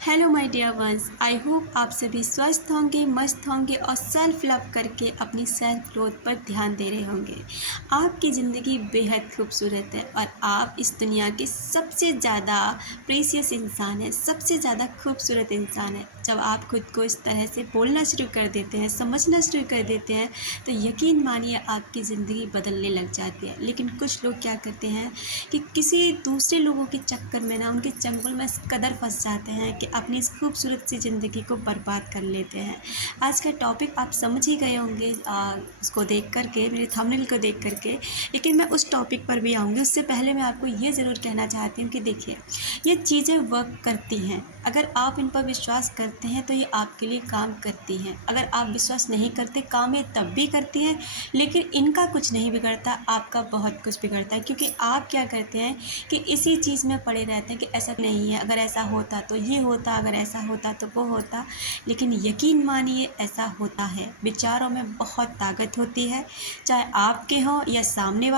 Hello my dear ones, I hope आप सभी स्वस्थ होंगे, मस्त होंगे और सेल्फ लव करके अपनी सेल्फ ग्रोथ पर ध्यान दे रहे होंगे। आपकी ज़िंदगी बेहद खूबसूरत है और आप इस दुनिया के सबसे ज़्यादा प्रीशियस इंसान हैं, सबसे ज़्यादा खूबसूरत इंसान हैं। जब आप खुद को इस तरह से बोलना शुरू कर देते हैं, समझना शुरू कर देते हैं, तो यकीन मानिए आपकी ज़िंदगी बदलने लग जाती है। लेकिन कुछ लोग क्या करते हैं कि किसी दूसरे लोगों के चक्कर में ना, उनके चंगुल में इस कदर फंस जाते हैं कि अपनी इस खूबसूरत सी ज़िंदगी को बर्बाद कर लेते हैं। आज का टॉपिक आप समझ ही गए होंगे उसको देख कर के, मेरे थंबनेल को देख कर के। लेकिन मैं उस टॉपिक पर भी आऊँगी, उससे पहले मैं आपको ये ज़रूर कहना चाहती हूँ कि देखिए, ये चीज़ें वर्क करती हैं। अगर आप इन पर विश्वास करते हैं तो ये आपके लिए काम करती हैं। अगर आप विश्वास नहीं करते, काम ये तब भी करती हैं, लेकिन इनका कुछ नहीं बिगड़ता, आपका बहुत कुछ बिगड़ता है। क्योंकि आप क्या करते हैं कि इसी चीज़ में पड़े रहते हैं कि ऐसा नहीं है, अगर ऐसा होता तो ये होता, अगर ऐसा होता तो वो होता। लेकिन यकीन मानिए ऐसा होता है। विचारों में बहुत ताकत होती है, चाहे आपके हों या सामने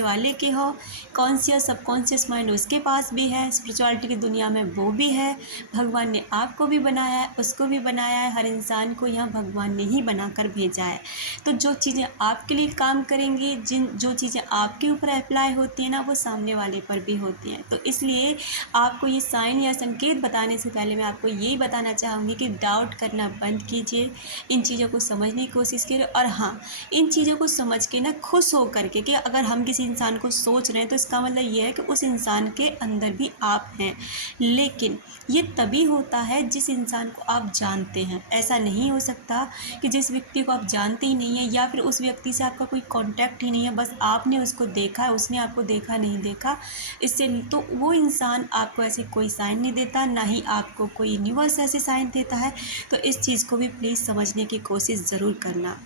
वाले के हों। कॉन्शियस सबकॉन्शियस माइंड उसके पास भी है, स्पिरिचुअलिटी की दुनिया में वो भी है। भगवान ने आपको भी बनाया है, उसको भी बनाया है। हर इंसान को यहाँ भगवान ने ही बनाकर भेजा है। तो जो चीज़ें आपके लिए काम करेंगी, जो चीज़ें आपके ऊपर अप्लाई होती हैं ना, वो सामने वाले पर भी होती हैं। तो इसलिए आपको ये साइन या संकेत बताने से पहले मैं आपको यही बताना चाहूँगी कि डाउट करना बंद कीजिए, इन चीज़ों को समझने की कोशिश कीजिए। और हाँ, इन चीज़ों को समझ के ना खुश हो करके कि अगर हम किसी इंसान को सोच रहे हैं तो इसका मतलब ये है कि उस इंसान के अंदर भी आप हैं। लेकिन ये तभी होता है जिस इंसान को आप जानते हैं। ऐसा नहीं हो सकता कि जिस व्यक्ति को आप जानते ही नहीं हैं या फिर उस व्यक्ति से आपका कोई कांटेक्ट ही नहीं है, बस आपने उसको देखा है, उसने आपको देखा नहीं देखा, इससे तो वो इंसान आपको ऐसे कोई साइन नहीं देता, ना ही आपको कोई यूनिवर्स ऐसे साइन देता है। तो इस चीज़ को भी प्लीज़ समझने की कोशिश ज़रूर करना,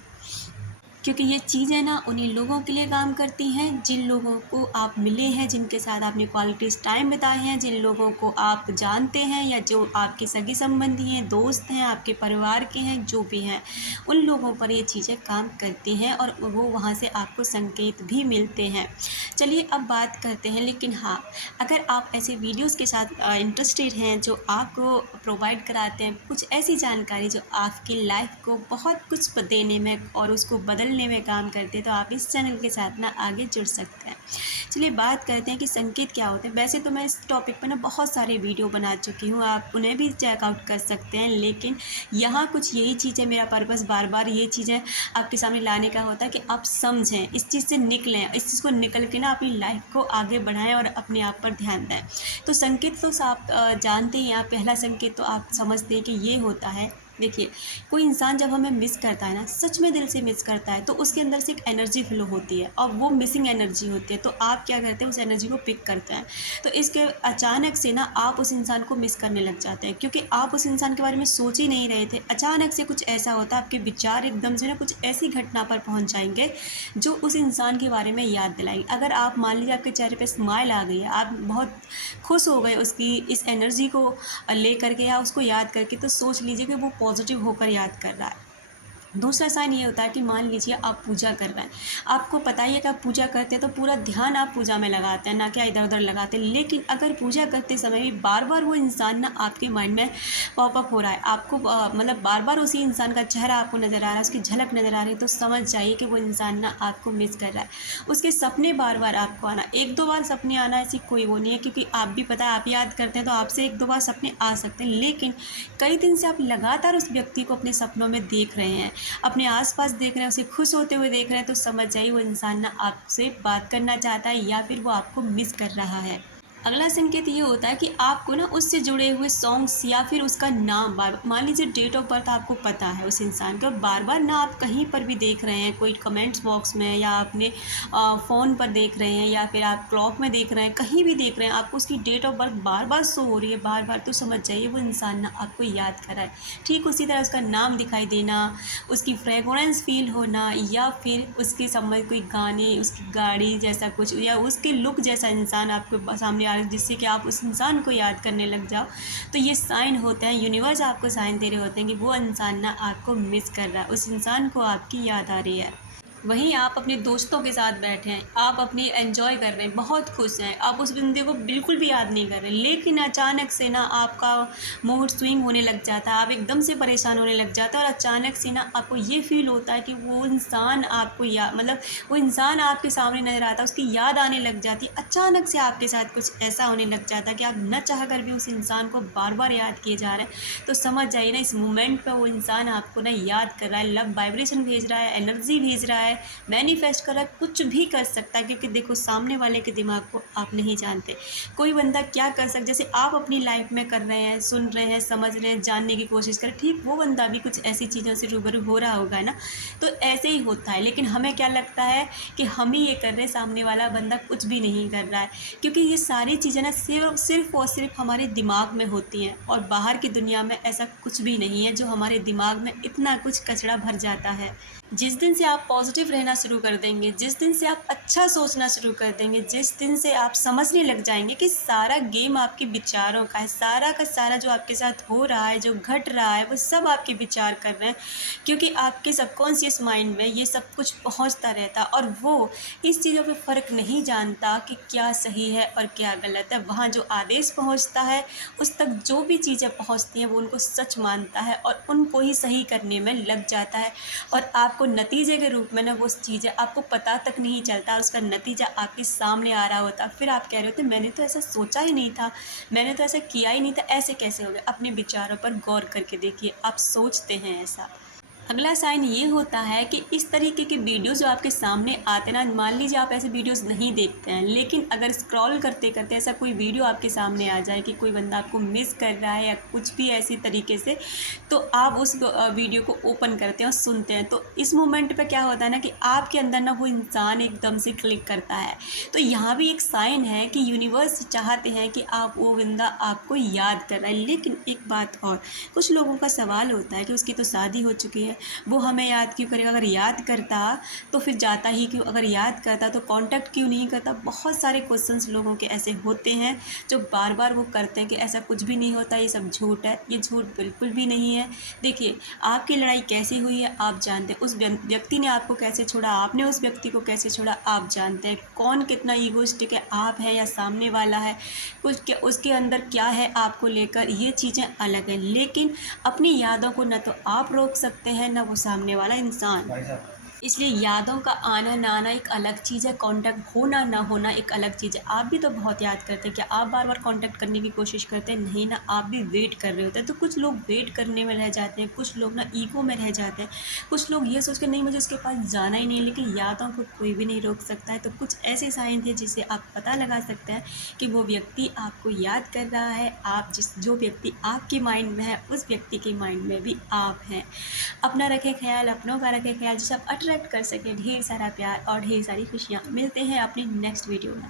क्योंकि ये चीज़ें ना उन्हीं लोगों के लिए काम करती हैं जिन लोगों को आप मिले हैं, जिनके साथ आपने क्वालिटीज़ टाइम बिताए हैं, जिन लोगों को आप जानते हैं या जो आपके सगे संबंधी हैं, दोस्त हैं, आपके परिवार के हैं, जो भी हैं, उन लोगों पर ये चीज़ें काम करती हैं और वो वहाँ से आपको संकेत भी मिलते हैं। चलिए अब बात करते हैं। लेकिन हाँ, अगर आप ऐसे वीडियोज़ के साथ इंटरेस्टेड हैं जो आपको प्रोवाइड कराते हैं कुछ ऐसी जानकारी जो आपकी लाइफ को बहुत कुछ देने में और उसको बदलने में काम करते हैं, तो आप इस चैनल के साथ ना आगे जुड़ सकते हैं। चलिए बात करते हैं कि संकेत क्या होते हैं। वैसे तो मैं इस टॉपिक पर ना बहुत सारे वीडियो बना चुकी हूँ, आप उन्हें भी चेकआउट कर सकते हैं। लेकिन यहाँ कुछ यही चीज़ें, मेरा पर्पस बार बार ये चीज़ें आपके सामने लाने का होता है कि आप समझें, इस चीज़ से निकलें, इस चीज़ को निकल के ना अपनी लाइफ को आगे बढ़ाएं और अपने आप पर ध्यान दें। तो संकेत तो आप जानते ही हैं। आप पहला संकेत तो आप समझते हैं कि ये होता है। देखिए, कोई इंसान जब हमें मिस करता है ना, सच में दिल से मिस करता है, तो उसके अंदर से एक एनर्जी फ्लो होती है और वो मिसिंग एनर्जी होती है। तो आप क्या करते हैं, उस एनर्जी को पिक करते हैं। तो इसके अचानक से ना आप उस इंसान को मिस करने लग जाते हैं, क्योंकि आप उस इंसान के बारे में सोच ही नहीं रहे थे। अचानक से कुछ ऐसा होता है, आपके विचार एकदम से ना कुछ ऐसी घटना पर पहुंच जाएंगे जो उस इंसान के बारे में याद दिलाएगी। अगर आप मान लीजिए आपके चेहरे पे स्माइल आ गई है, आप बहुत खुश हो गए उसकी इस एनर्जी को ले करके या उसको याद करके, तो सोच लीजिए कि वो पॉजिटिव होकर याद कर रहा है। दूसरा साइन ये होता है कि मान लीजिए आप पूजा कर रहे हैं, आपको पता ही है कि आप पूजा करते हैं तो पूरा ध्यान आप पूजा में लगाते हैं, ना कि इधर उधर लगाते हैं। लेकिन अगर पूजा करते समय भी बार बार वो इंसान ना आपके माइंड में पॉपअप हो रहा है, आपको मतलब बार बार उसी इंसान का चेहरा आपको नज़र आ रहा है, उसकी झलक नज़र आ रही है, तो समझ जाइए कि वो इंसान ना आपको मिस कर रहा है। उसके सपने बार बार आपको आना, एक दो बार सपने आना ऐसी कोई वो नहीं है, क्योंकि आप भी पता है, आप याद करते हैं तो आपसे एक दो बार सपने आ सकते हैं। लेकिन कई दिन से आप लगातार उस व्यक्ति को अपने सपनों में देख रहे हैं, अपने आसपास देख रहे हैं, उसे खुश होते हुए देख रहे हैं, तो समझ जाइए वो इंसान ना आपसे बात करना चाहता है या फिर वो आपको मिस कर रहा है। अगला संकेत ये होता है कि आपको ना उससे जुड़े हुए सॉन्ग्स या फिर उसका नाम बार, मान लीजिए डेट ऑफ बर्थ आपको पता है उस इंसान का, बार बार ना आप कहीं पर भी देख रहे हैं, कोई कमेंट्स बॉक्स में या अपने फ़ोन पर देख रहे हैं या फिर आप क्लॉक में देख रहे हैं, कहीं भी देख रहे हैं, आपको उसकी डेट ऑफ बर्थ बार बार शो हो रही है, बार बार, तो समझ जाइए वो इंसान ना आपको याद कर रहा है। ठीक उसी तरह उसका नाम दिखाई देना, उसकी फ्रेगरेंस फील होना या फिर उसके संबंध कोई गाने, उसकी गाड़ी जैसा कुछ या उसके लुक जैसा इंसान आपके सामने आ रहा है जिससे कि आप उस इंसान को याद करने लग जाओ, तो ये साइन होते हैं, यूनिवर्स आपको साइन दे रहे होते हैं कि वो इंसान ना आपको मिस कर रहा है, उस इंसान को आपकी याद आ रही है। वहीं आप अपने दोस्तों के साथ बैठे हैं, आप अपनी एन्जॉय कर रहे हैं, बहुत खुश हैं, आप उस बंदे को बिल्कुल भी याद नहीं कर रहे, लेकिन अचानक से ना आपका मूड स्विंग होने लग जाता है, आप एकदम से परेशान होने लग जाते हैं और अचानक से ना आपको ये फ़ील होता है कि वो इंसान आपको मतलब वो इंसान आपके सामने नज़र आता है, उसकी याद आने लग जाती है। अचानक से आपके साथ कुछ ऐसा होने लग जाता है कि आप न चाह कर भी उस इंसान को बार-बार याद किए जा रहे हैं। तो समझ जाइए ना, इस मोमेंट पे वो इंसान आपको ना याद कर रहा है, लव वाइब्रेशन भेज रहा है, एनर्जी भेज रहा है, मैनिफेस्ट कर रहा है, कुछ भी कर सकता है, क्योंकि देखो सामने वाले के दिमाग को आप नहीं जानते। कोई बंदा क्या कर सकता, जैसे आप अपनी लाइफ में कर रहे हैं, सुन रहे हैं, समझ रहे हैं, जानने की कोशिश कर, ठीक वो बंदा भी कुछ ऐसी चीज़ों से रूबरू हो रहा होगा ना। तो ऐसे ही होता है, लेकिन हमें क्या लगता है कि हम ही ये कर रहे हैं, सामने वाला बंदा कुछ भी नहीं कर रहा है, क्योंकि ये सारी चीज़ें ना सिर्फ और सिर्फ हमारे दिमाग में होती हैं, और बाहर की दुनिया में ऐसा कुछ भी नहीं है जो हमारे दिमाग में इतना कुछ कचरा भर जाता है। जिस दिन से आप पॉजिटिव रहना शुरू कर देंगे, जिस दिन से आप अच्छा सोचना शुरू कर देंगे, जिस दिन से आप समझने लग जाएंगे कि सारा गेम आपके विचारों का है, सारा का सारा जो आपके साथ हो रहा है, जो घट रहा है, वो सब आपके विचार कर रहे हैं, क्योंकि आपके सबकॉन्शियस माइंड में ये सब कुछ पहुंचता रहता है, और वो इस चीज़ों पे फ़र्क नहीं जानता कि क्या सही है और क्या गलत है। वहाँ जो आदेश पहुंचता है, उस तक जो भी चीज़ें पहुंचती हैं वो उनको सच मानता है और उनको ही सही करने में लग जाता है, और आपको नतीजे के रूप में ना वो चीज़ें आपको पता तक नहीं चलता, उसका नतीजा आपके सामने आ रहा होता। फिर आप कह रहे होते, मैंने तो ऐसा सोचा ही नहीं था, मैंने तो ऐसा किया ही नहीं था, ऐसे कैसे हो गया। अपने विचारों पर गौर करके देखिए, आप सोचते हैं ऐसा। अगला साइन ये होता है कि इस तरीके के वीडियो जो आपके सामने आते हैं ना, मान लीजिए आप ऐसे वीडियोस नहीं देखते हैं, लेकिन अगर स्क्रॉल करते करते ऐसा कोई वीडियो आपके सामने आ जाए कि कोई बंदा आपको मिस कर रहा है या कुछ भी ऐसी तरीके से, तो आप उस वीडियो को ओपन करते हैं और सुनते हैं। तो इस मोमेंट पे क्या होता है ना कि आपके अंदर ना वो इंसान एकदम से क्लिक करता है। तो यहाँ भी एक साइन है कि यूनिवर्स चाहते हैं कि आप वो बंदा आपको याद कर रहा है। लेकिन एक बात और, कुछ लोगों का सवाल होता है कि उसकी तो शादी हो चुकी है, वो हमें याद क्यों करेगा, अगर याद करता तो फिर जाता ही क्यों, अगर याद करता तो कांटेक्ट क्यों नहीं करता। बहुत सारे क्वेश्चंस लोगों के ऐसे होते हैं जो बार बार वो करते हैं कि ऐसा कुछ भी नहीं होता, ये सब झूठ है। ये झूठ बिल्कुल भी नहीं है। देखिए, आपकी लड़ाई कैसी हुई है आप जानते हैं, उस व्यक्ति ने आपको कैसे छोड़ा, आपने उस व्यक्ति को कैसे छोड़ा आप जानते हैं। कौन कितना ईगोइस्टिक है, आप है या सामने वाला है, कुछ क्या उसके अंदर क्या है आपको लेकर, ये चीज़ें अलग है। लेकिन अपनी यादों को न तो आप रोक सकते हैं, न वो सामने वाला इंसान। इसलिए यादों का आना ना आना एक अलग चीज़ है, कांटेक्ट होना ना होना एक अलग चीज़ है। आप भी तो बहुत याद करते हैं, क्या आप बार बार कांटेक्ट करने की कोशिश करते हैं? नहीं ना, आप भी वेट कर रहे होते हैं। तो कुछ लोग वेट करने में रह जाते हैं, कुछ लोग ना ईगो में रह जाते हैं, कुछ लोग ये सोच कर नहीं मुझे उसके पास जाना ही नहीं। लेकिन यादों को कोई भी नहीं रोक सकता है। तो कुछ ऐसे साइन थे जिससे आप पता लगा सकते हैं कि वो व्यक्ति आपको याद कर रहा है। आप जो व्यक्ति आपके माइंड में है, उस व्यक्ति के माइंड में भी आप हैं। अपना रखें ख्याल, अपनों का रखें ख्याल, जिससे आप अट्रैक्ट कर सकें ढेर सारा प्यार और ढेर सारी खुशियाँ। मिलते हैं अपनी नेक्स्ट वीडियो में।